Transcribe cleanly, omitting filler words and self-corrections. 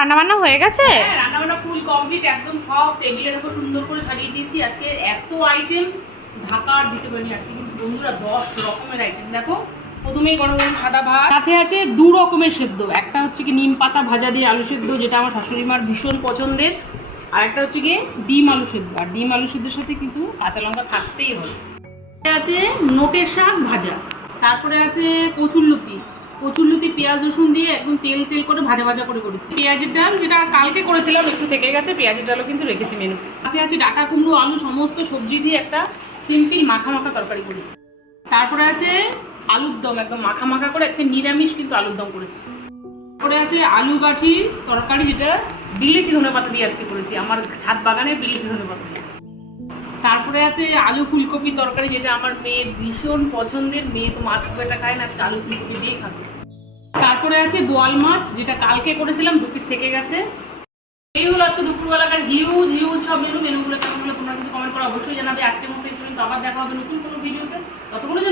রান্না বান্না হয়ে গেছে? হ্যাঁ, রান্না বান্না ফুল কমপ্লিট, একদম সব টেবিলে দেখো সুন্দর করে সাজিয়ে দিয়েছি। আজকে এত আইটেম ঢাকার দিতে পারি আজকে কিন্তু বন্ধুরা, 10 রকমের আইটেম। দেখো প্রথমেই গরম গরম সাদা ভাত, সাথে আছে 2 রকমের সেদ্ধ। একটা হচ্ছে কি নিম পাতা ভাজা দিয়ে আলু সেদ্ধ, যেটা আমার শাশুড়ি মার ভীষণ পছন্দের। আর একটা হচ্ছে গিয়ে ডিম আলু সেদ্ধ। আর ডিম আলু সেদ্ধের সাথে কিন্তু কাঁচা লঙ্কা থাকতেই হবে। আছে নোটের শাক ভাজা, তারপরে আছে কচুরলতি। কচুরলতি পেঁয়াজ রসুন দিয়ে একদম তেল তেল করে ভাজা ভাজা করে করেছি। পেঁয়াজের ডাল, যেটা কালকে করেছিলাম একটু থেকে গেছে, পেঁয়াজের ডালও কিন্তু রেখেছি মেনু। সাথে আছে ডাটা কুমড়ো আলু সমস্ত সবজি দিয়ে একটা সিম্পল মাখা মাখা তরকারি করেছি। তারপরে আছে আলুর দম, একদম মাখা মাখা করে আজকে নিরামিষ কিন্তু আলুর দম করেছি। তারপরে আছে আলু গাঠির তরকারি, যেটা বিলেতি ধনেপাতা দিয়ে আজকে করেছি, আমার ছাদ বাগানের বিলেতি ধনেপাতা দিয়ে। তারপরে আছে আলু ফুলকপি তরকারি, যেটা আমার মেয়ের ভীষণ পছন্দের। মেয়ে তো মাছ খুব একটা খায় না, আজকে আলু ফুলকপি দিয়ে খাবে। তারপরে আছে বোয়াল মাছ, যেটা কালকে করেছিলাম, 2 পিস থেকে গেছে। এই হলো আজকে দুপুরবেলাকার হিউজ সব মেনুগুলো কেমন হলো তোমরা কিন্তু কমেন্ট করে অবশ্যই জানাবে। আজকের মতো এই পর্যন্ত, আবার দেখা হবে নতুন কোনো ভিডিওতে। ততক্ষণে